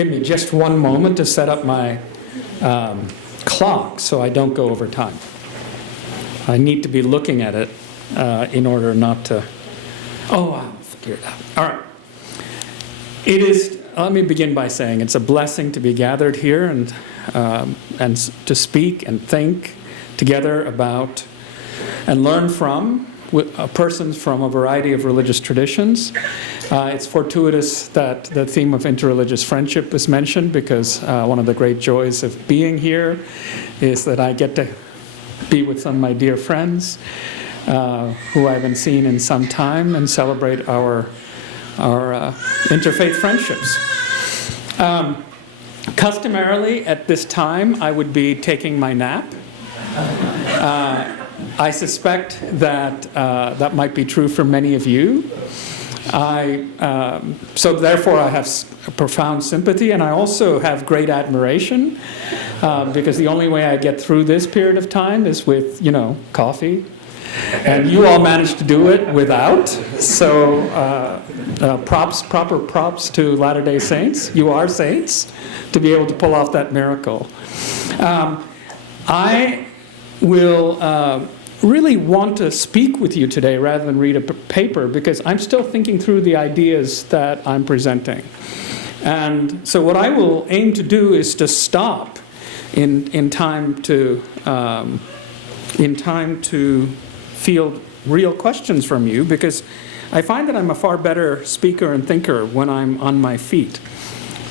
give me just one moment to set up my clock so I don't go over time. I need to be looking at it in order not to... Oh, I'll figure it out. All right. It is... Let me begin by saying it's a blessing to be gathered here and to speak and think together about and learn from persons from a variety of religious traditions. It's fortuitous that the theme of interreligious friendship was mentioned, because one of the great joys of being here is that I get to be with some of my dear friends who I haven't seen in some time and celebrate our interfaith friendships. Customarily, at this time, I would be taking my nap. I suspect that that might be true for many of you. So therefore, I have profound sympathy, and I also have great admiration, because the only way I get through this period of time is with, coffee. And you all managed to do it without. So proper props to Latter-day Saints. You are saints to be able to pull off that miracle. I will really want to speak with you today rather than read a paper, because I'm still thinking through the ideas that I'm presenting. And so what I will aim to do is to stop in time to field real questions from you, because I find that I'm a far better speaker and thinker when I'm on my feet.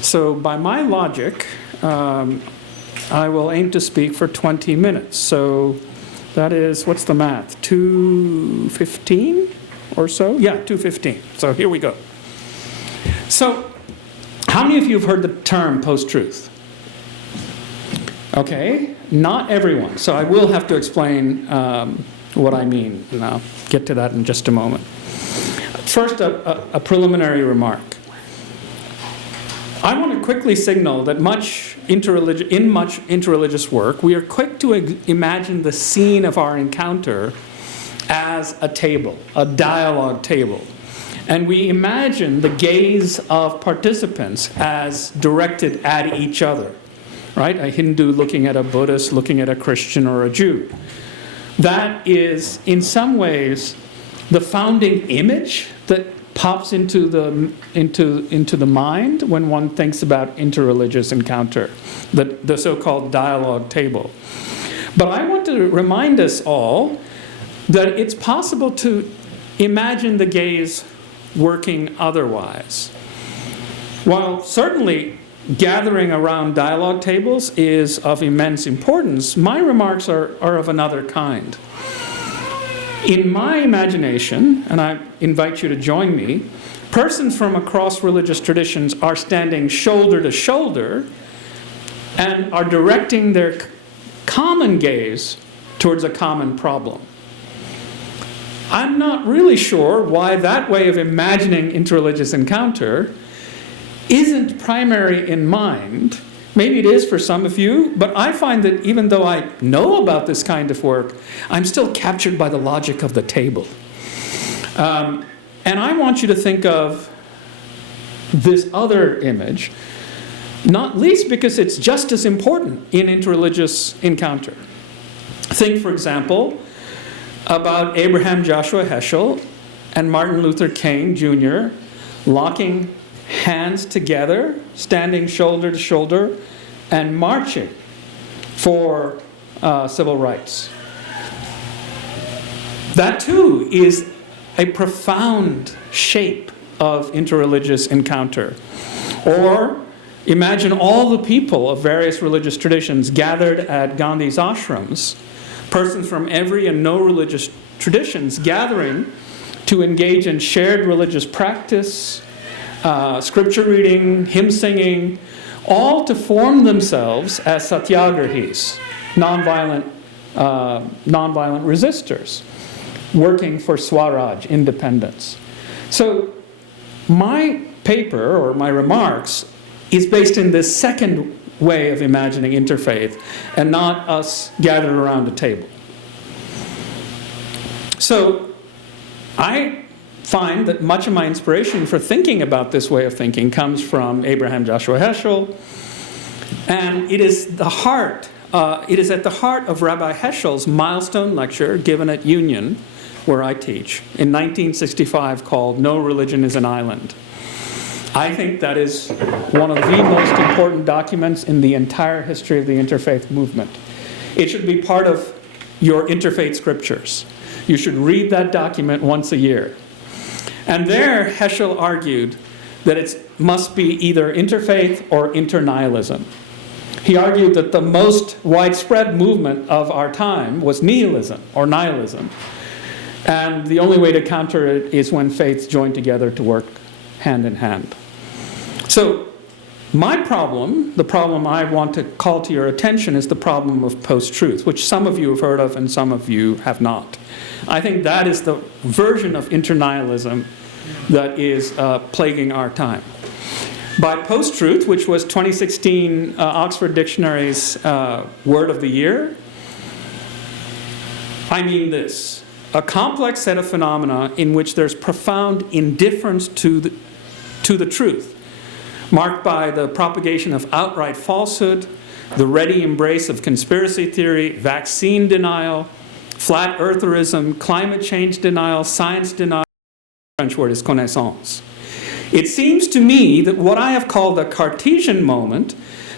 So by my logic, I will aim to speak for 20 minutes. So that is, what's the math? 2:15 or so? Yeah, 2:15. So here we go. So how many of you have heard the term post-truth? Okay, not everyone. So I will have to explain what I mean, and I'll get to that in just a moment. First, a preliminary remark. I want to quickly signal that in much interreligious work, we are quick to imagine the scene of our encounter as a table, a dialogue table. And we imagine the gaze of participants as directed at each other, right? A Hindu looking at a Buddhist, looking at a Christian or a Jew. That is, in some ways, the founding image that pops into the mind when one thinks about interreligious encounter, the so-called dialogue table. But I want to remind us all that it's possible to imagine the gaze working otherwise. While certainly gathering around dialogue tables is of immense importance, my remarks are of another kind. In my imagination, and I invite you to join me, persons from across religious traditions are standing shoulder to shoulder and are directing their common gaze towards a common problem. I'm not really sure why that way of imagining interreligious encounter isn't primary in mind. Maybe it is for some of you, but I find that even though I know about this kind of work, I'm still captured by the logic of the table. And I want you to think of this other image, not least because it's just as important in interreligious encounter. Think, for example, about Abraham Joshua Heschel and Martin Luther King Jr. locking hands together, standing shoulder to shoulder, and marching for civil rights. That too is a profound shape of interreligious encounter. Or imagine all the people of various religious traditions gathered at Gandhi's ashrams, persons from every and no religious traditions gathering to engage in shared religious practice, scripture reading, hymn singing, all to form themselves as satyagrahis, nonviolent resistors, working for Swaraj, independence. So my paper, or my remarks, is based in this second way of imagining interfaith, and not us gathered around a table. So I find that much of my inspiration for thinking about this way of thinking comes from Abraham Joshua Heschel, and it is at the heart of Rabbi Heschel's milestone lecture given at Union, where I teach, in 1965, called "No Religion is an Island." I think that is one of the most important documents in the entire history of the interfaith movement. It should be part of your interfaith scriptures. You should read that document once a year. And there, Heschel argued that it must be either interfaith or internihilism. He argued that the most widespread movement of our time was nihilism or nihilism. And the only way to counter it is when faiths join together to work hand in hand. So my problem, the problem I want to call to your attention, is the problem of post-truth, which some of you have heard of and some of you have not. I think that is the version of internihilism that is plaguing our time. By post-truth, which was 2016 Oxford Dictionary's word of the year, I mean this: a complex set of phenomena in which there's profound indifference to the truth, marked by the propagation of outright falsehood, the ready embrace of conspiracy theory, vaccine denial, flat eartherism, climate change denial, science denial. The French word is connaissance. It seems to me that what I have called the Cartesian moment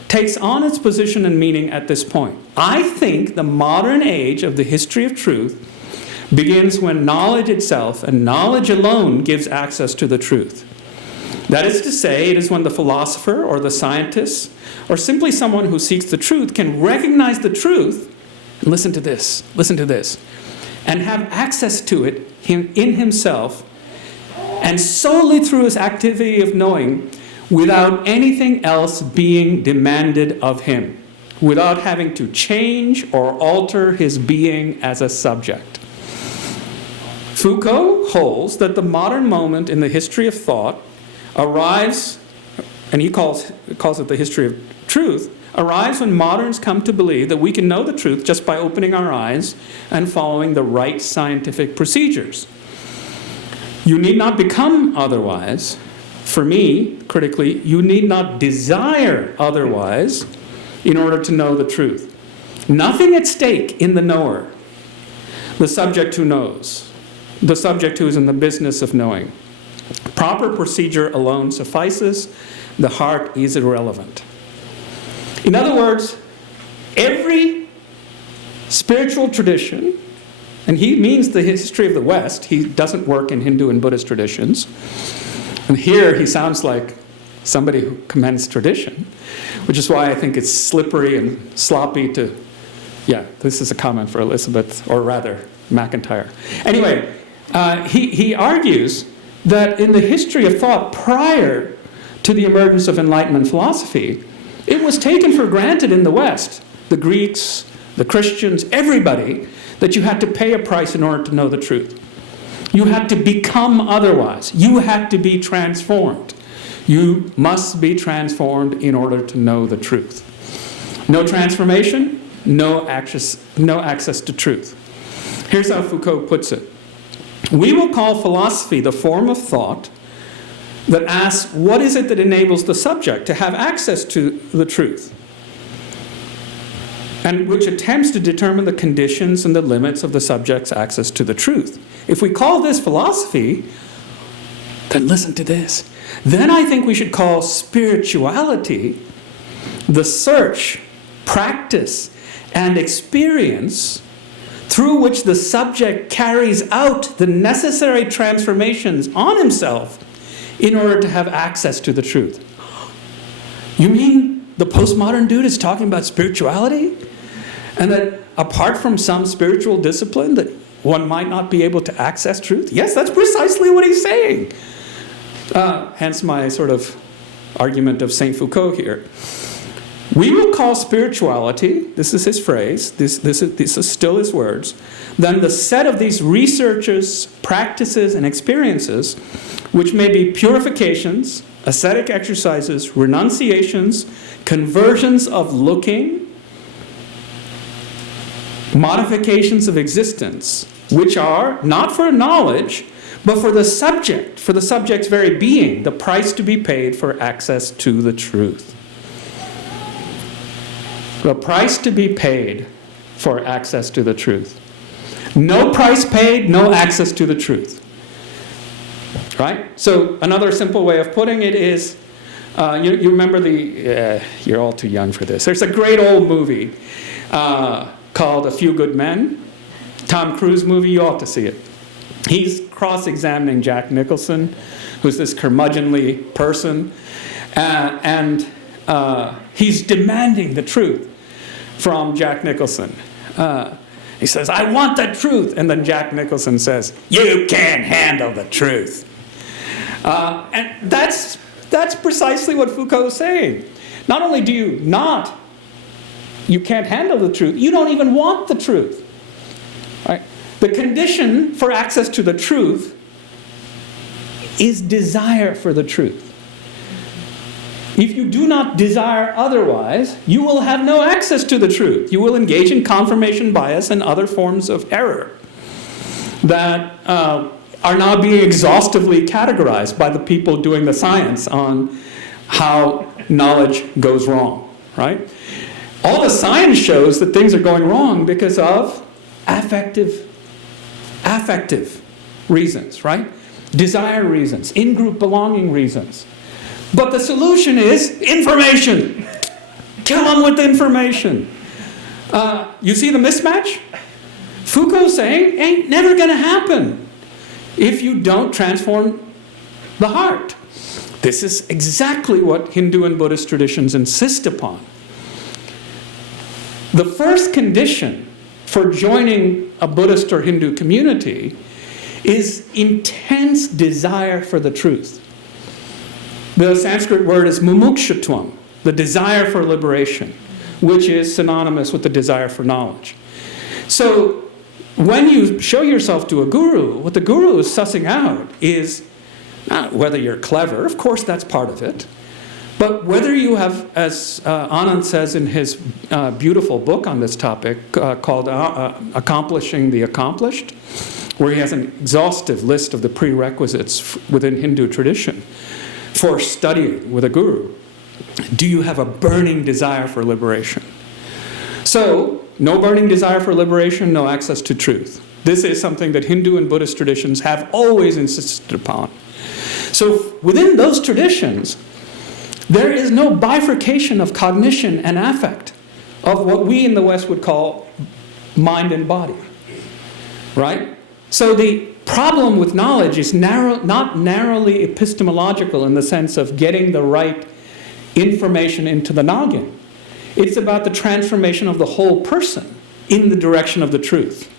takes on its position and meaning at this point. I think the modern age of the history of truth begins when knowledge itself and knowledge alone gives access to the truth. That is to say, it is when the philosopher or the scientist or simply someone who seeks the truth can recognize the truth, and listen to this, and have access to it in himself, and solely through his activity of knowing, without anything else being demanded of him, without having to change or alter his being as a subject. Foucault holds that the modern moment in the history of thought arrives, and he calls it the history of truth, arrives when moderns come to believe that we can know the truth just by opening our eyes and following the right scientific procedures. You need not become otherwise. For me, critically, you need not desire otherwise in order to know the truth. Nothing at stake in the knower, the subject who knows, the subject who is in the business of knowing. Proper procedure alone suffices. The heart is irrelevant. In other words, every spiritual tradition, and he means the history of the West, he doesn't work in Hindu and Buddhist traditions, and here he sounds like somebody who commends tradition, which is why I think it's slippery and sloppy to, yeah, this is a comment for Elizabeth, or rather, McIntyre. Anyway, he argues that in the history of thought prior to the emergence of Enlightenment philosophy, it was taken for granted in the West, the Greeks, the Christians, everybody, that you had to pay a price in order to know the truth. You had to become otherwise. You had to be transformed. You must be transformed in order to know the truth. No transformation, no access to truth. Here's how Foucault puts it. We will call philosophy the form of thought that asks, what is it that enables the subject to have access to the truth? And which attempts to determine the conditions and the limits of the subject's access to the truth. If we call this philosophy, then listen to this. Then I think we should call spirituality the search, practice, and experience through which the subject carries out the necessary transformations on himself in order to have access to the truth. You mean the postmodern dude is talking about spirituality? And that apart from some spiritual discipline that one might not be able to access truth? Yes, that's precisely what he's saying. Hence my sort of argument of Saint Foucault here. We will call spirituality, this is his phrase, this is still his words, then the set of these researches, practices, and experiences, which may be purifications, ascetic exercises, renunciations, conversions of looking, modifications of existence, which are not for knowledge, but for the subject's very being, the price to be paid for access to the truth. The price to be paid for access to the truth. No price paid, no access to the truth. Right? So another simple way of putting it is, you remember you're all too young for this. There's a great old movie called A Few Good Men. Tom Cruise movie, you ought to see it. He's cross-examining Jack Nicholson, who's this curmudgeonly person, and he's demanding the truth from Jack Nicholson. He says, "I want the truth," and then Jack Nicholson says, "You can't handle the truth." And that's precisely what Foucault is saying. Not only do you can't handle the truth, you don't even want the truth. Right? The condition for access to the truth is desire for the truth. If you do not desire otherwise, you will have no access to the truth. You will engage in confirmation bias and other forms of error that are now being exhaustively categorized by the people doing the science on how knowledge goes wrong, right? All the science shows that things are going wrong because of affective reasons, right? Desire reasons, in-group belonging reasons. But the solution is information. Kill them with information. You see the mismatch? Foucault's saying, ain't never going to happen if you don't transform the heart. This is exactly what Hindu and Buddhist traditions insist upon. The first condition for joining a Buddhist or Hindu community is intense desire for the truth. The Sanskrit word is mumukshutvam, the desire for liberation, which is synonymous with the desire for knowledge. So when you show yourself to a guru, what the guru is sussing out is not whether you're clever, of course that's part of it, but whether you have, as Anand says in his beautiful book on this topic called Accomplishing the Accomplished, where he has an exhaustive list of the prerequisites within Hindu tradition for studying with a guru. Do you have a burning desire for liberation? So, no burning desire for liberation, no access to truth. This is something that Hindu and Buddhist traditions have always insisted upon. So, within those traditions, there is no bifurcation of cognition and affect of what we in the West would call mind and body. Right? So the problem with knowledge is not narrowly epistemological in the sense of getting the right information into the noggin. It's about the transformation of the whole person in the direction of the truth.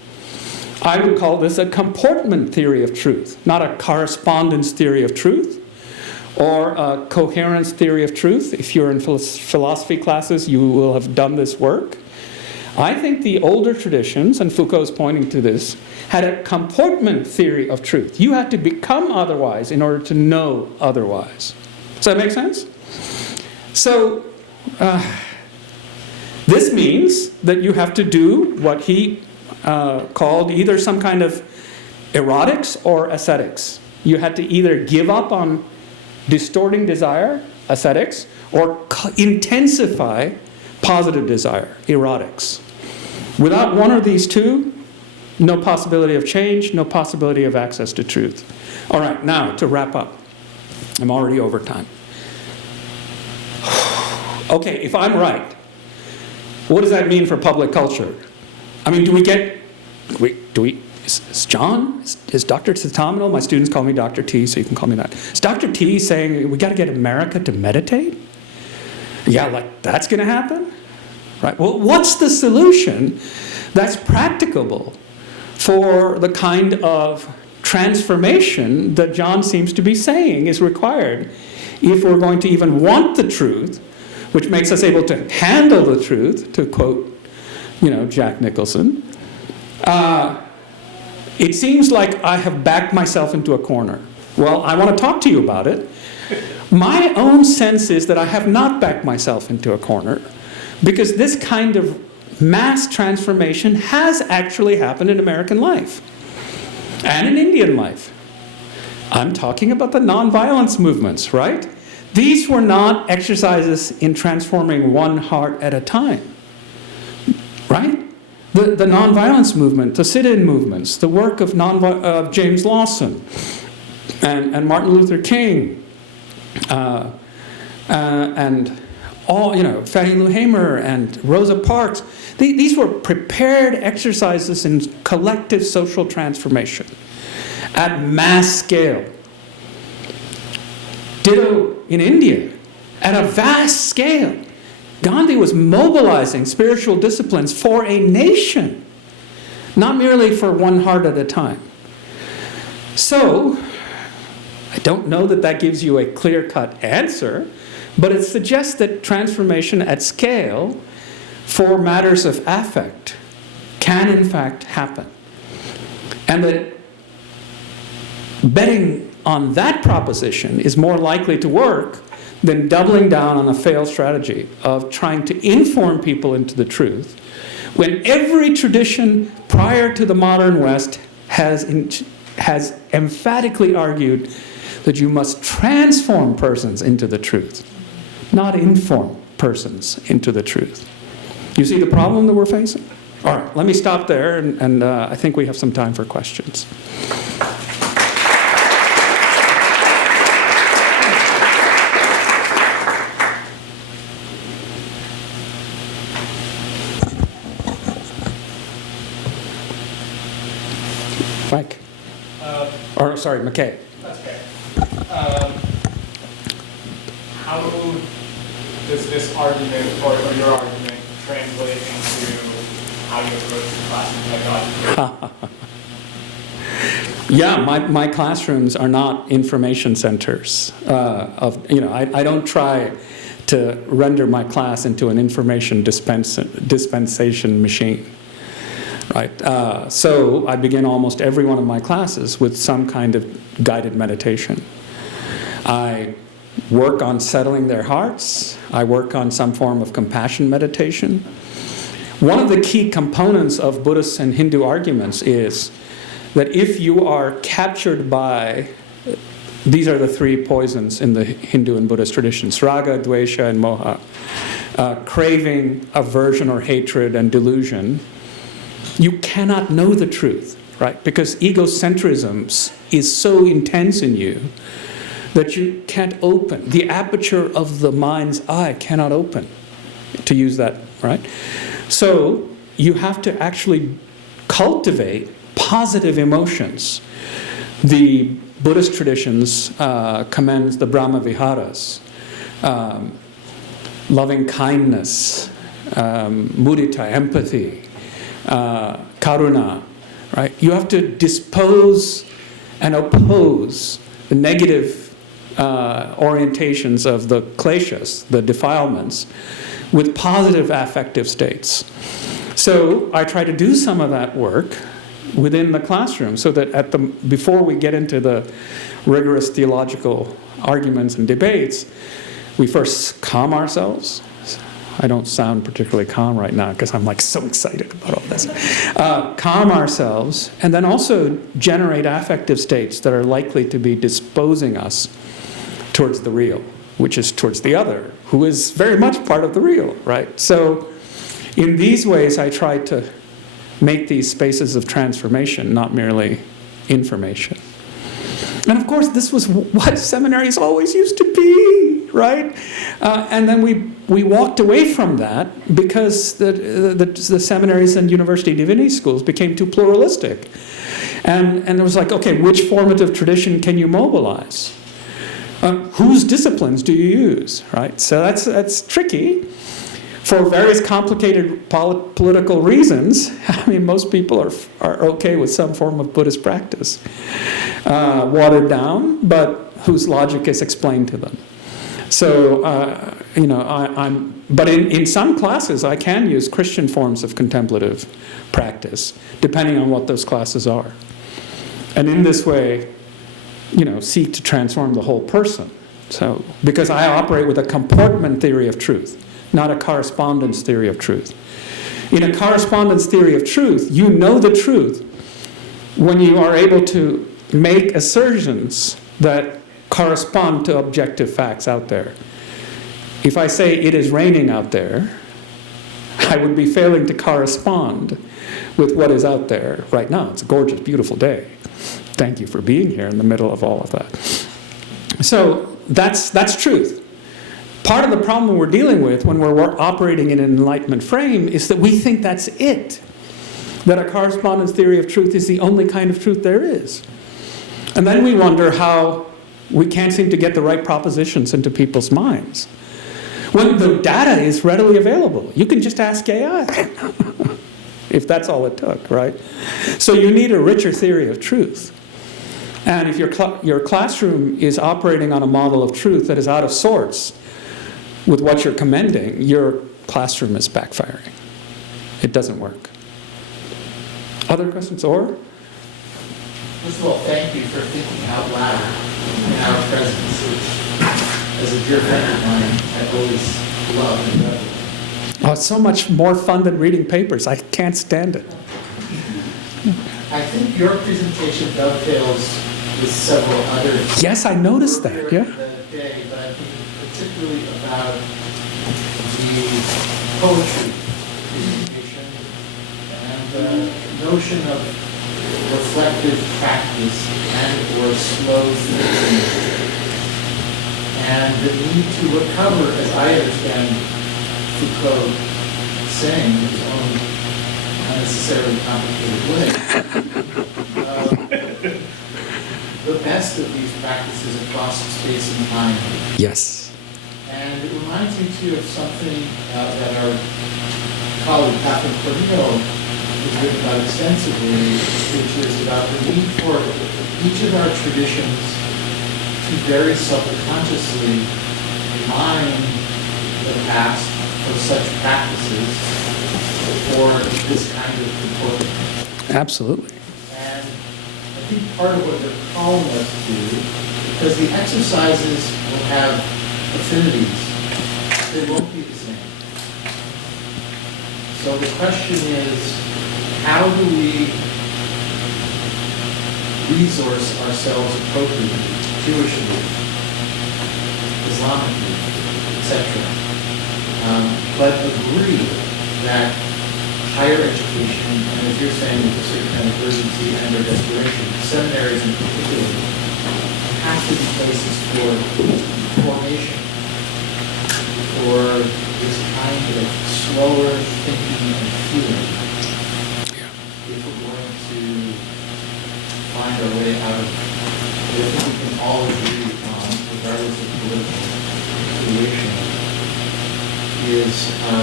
I would call this a comportment theory of truth, not a correspondence theory of truth or a coherence theory of truth. If you're in philosophy classes, you will have done this work. I think the older traditions, and Foucault's pointing to this, had a comportment theory of truth. You had to become otherwise in order to know otherwise. Does that make sense? So, this means that you have to do what he called either some kind of erotics or ascetics. You had to either give up on distorting desire, ascetics, or intensify positive desire, erotics. Without one of these two, no possibility of change, no possibility of access to truth. All right, now to wrap up. I'm already over time. Okay, if I'm right, what does that mean for public culture? I mean, is John, is Dr. Thatamanil, my students call me Dr. T, so you can call me that. Is Dr. T saying we got to get America to meditate? Yeah, like that's going to happen? Right? Well, what's the solution that's practicable for the kind of transformation that John seems to be saying is required if we're going to even want the truth, which makes us able to handle the truth, to quote, Jack Nicholson. It seems like I have backed myself into a corner. Well, I want to talk to you about it. My own sense is that I have not backed myself into a corner, because this kind of mass transformation has actually happened in American life and in Indian life. I'm talking about the nonviolence movements, right? These were not exercises in transforming one heart at a time, right? The nonviolence movement, the sit-in movements, the work of James Lawson and Martin Luther King, and all, Fannie Lou Hamer and Rosa Parks. These were prepared exercises in collective social transformation at mass scale. Ditto in India, at a vast scale. Gandhi was mobilizing spiritual disciplines for a nation, not merely for one heart at a time. So, I don't know that that gives you a clear-cut answer, but it suggests that transformation at scale for matters of affect can in fact happen. And that betting on that proposition is more likely to work than doubling down on a failed strategy of trying to inform people into the truth, when every tradition prior to the modern West has emphatically argued that you must transform persons into the truth, not inform persons into the truth. You see the problem that we're facing? All right, let me stop there, and I think we have some time for questions. Mike. Sorry, McKay. That's okay. How does this argument, or your argument, translate into how you approach the classroom pedagogy? Yeah, my classrooms are not information centers. I don't try to render my class into an information dispensation machine. Right. So I begin almost every one of my classes with some kind of guided meditation. I work on settling their hearts. I work on some form of compassion meditation. One of the key components of Buddhist and Hindu arguments is that if you are captured by, these are the three poisons in the Hindu and Buddhist traditions, raga, dvesha, and moha, craving, aversion or hatred, and delusion, you cannot know the truth, right? Because egocentrism is so intense in you that you can't open. The aperture of the mind's eye cannot open, to use that, right? So you have to actually cultivate positive emotions. The Buddhist traditions commends the Brahma Viharas, loving kindness, mudita, empathy, karuna, right? You have to dispose and oppose the negative orientations of the kleshas, the defilements, with positive affective states. So I try to do some of that work within the classroom so that before we get into the rigorous theological arguments and debates, we first calm ourselves. I don't sound particularly calm right now because I'm so excited about all this. Calm ourselves, and then also generate affective states that are likely to be disposing us towards the real, which is towards the other, who is very much part of the real, right? So in these ways, I try to make these spaces of transformation, not merely information. And of course, this was what seminaries always used to be, right? And then we walked away from that because the seminaries and university divinity schools became too pluralistic. And it was okay, which formative tradition can you mobilize? Whose disciplines do you use, right? So that's tricky. For various complicated political reasons, I mean, most people are okay with some form of Buddhist practice, watered down, but whose logic is explained to them. So, but in some classes, I can use Christian forms of contemplative practice, depending on what those classes are. And in this way, seek to transform the whole person. So, because I operate with a comportment theory of truth, not a correspondence theory of truth. In a correspondence theory of truth, you know the truth when you are able to make assertions that correspond to objective facts out there. If I say it is raining out there, I would be failing to correspond with what is out there right now. It's a gorgeous, beautiful day. Thank you for being here in the middle of all of that. So that's truth. Part of the problem we're dealing with when we're operating in an Enlightenment frame is that we think that's it. That a correspondence theory of truth is the only kind of truth there is. And then we wonder how we can't seem to get the right propositions into people's minds. When the data is readily available. You can just ask AI. If that's all it took, right? So you need a richer theory of truth. And if your classroom is operating on a model of truth that is out of sorts with what you're commending, your classroom is backfiring. It doesn't work. Other questions? Or? First of all, thank you for thinking out loud in our presence, which, as a dear friend of mine, I've always loved and reveled. Oh, it's so much more fun than reading papers. I can't stand it. I think your presentation dovetails with several others. Yes, I noticed that, earlier yeah. in the day, but I think particularly about the poetry presentation and the notion of reflective practice and or slow thinking and the need to recover, as I understand Foucault saying in his own unnecessarily complicated way, the best of these practices across space and time. Yes. And it reminds me too of something that our colleague Thatamanil has written about extensively, which is about the need for each of our traditions to very self-consciously mine the past for such practices for this kind of comportment. Absolutely. And I think part of what they're calling us to, because the exercises will have affinities, they won't be the same. So the question is, how do we resource ourselves appropriately, Jewishly, Islamically, etc., but agree that higher education, and as you're saying, with a certain kind of urgency and or desperation, seminaries in particular, have to be places for formation, for this kind of slower thinking and feeling. If we're going to find our way out of what I think we can all agree on, regardless of political affiliation, is a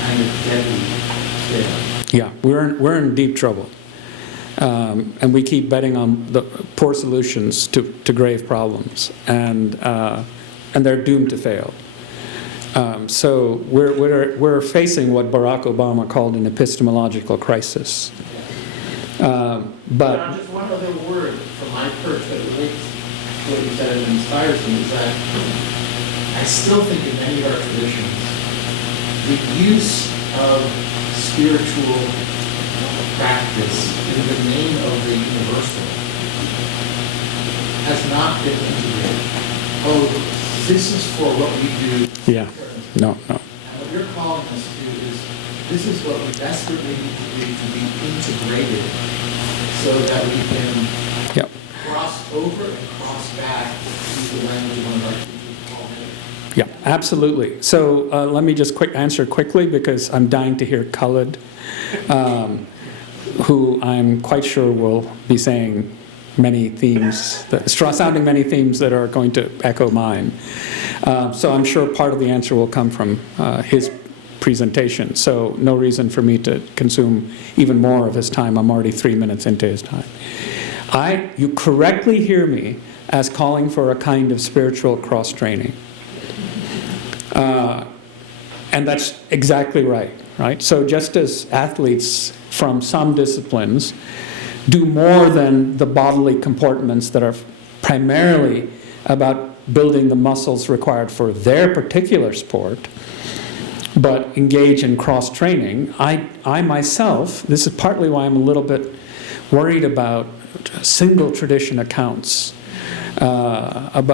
kind of deadly state. Yeah, we're in deep trouble. And we keep betting on the poor solutions to grave problems. And they're doomed to fail. So we're facing what Barack Obama called an epistemological crisis. Now, But just one other word from my perch that relates to what you said and inspires me is that I still think in many of our traditions, the use of spiritual practice in the name of the universal has not been integrated. Oh, this is for what we do. yeah, no. And what you're calling us to is, this is what we desperately need to do to be integrated so that we can Yep. cross over and cross back to the language of one of our teachers, Paul Miller. Yeah, absolutely. So let me just answer quickly because I'm dying to hear Khalid, who I'm quite sure will be saying many themes, sounding many themes that are going to echo mine. So I'm sure part of the answer will come from his presentation. So no reason for me to consume even more of his time. I'm already 3 minutes into his time. You correctly hear me as calling for a kind of spiritual cross-training. And that's exactly right? So just as athletes from some disciplines do more than the bodily comportments that are primarily about building the muscles required for their particular sport, but engage in cross-training, I myself, this is partly why I'm a little bit worried about single tradition accounts I'm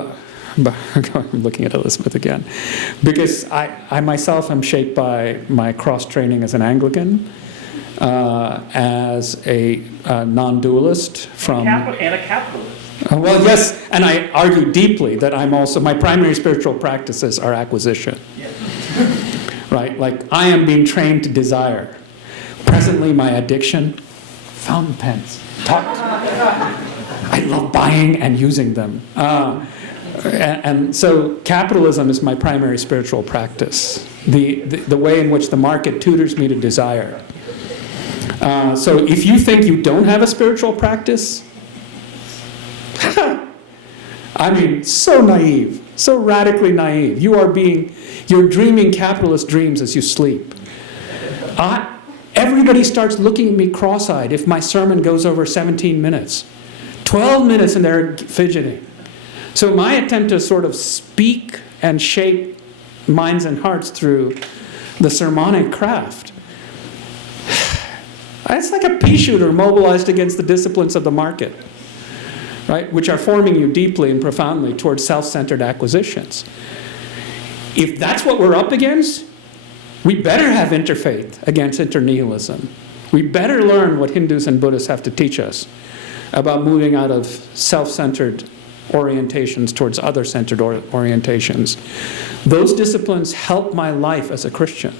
looking at Elizabeth again, because I myself am shaped by my cross-training as an Anglican, as a non-dualist from... And a capitalist. Well, yes, and I argue deeply that I'm also, my primary spiritual practices are acquisition. Yeah. Right? Like, I am being trained to desire. Presently, my addiction, fountain pens. I love buying and using them. And so capitalism is my primary spiritual practice, the way in which the market tutors me to desire. So if you think you don't have a spiritual practice, I mean, so naive, so radically naive. You're dreaming capitalist dreams as you sleep. Everybody starts looking at me cross-eyed if my sermon goes over 17 minutes. 12 minutes and they're fidgeting. So my attempt to sort of speak and shape minds and hearts through the sermonic craft, it's like a pea shooter mobilized against the disciplines of the market, right, which are forming you deeply and profoundly towards self-centered acquisitions. If that's what we're up against, we better have interfaith against internihilism. We better learn what Hindus and Buddhists have to teach us about moving out of self-centered orientations towards other-centered orientations. Those disciplines help my life as a Christian.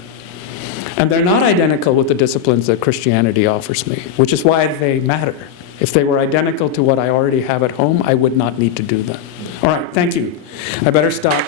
And they're not identical with the disciplines that Christianity offers me, which is why they matter. If they were identical to what I already have at home, I would not need to do them. All right, thank you. I better stop.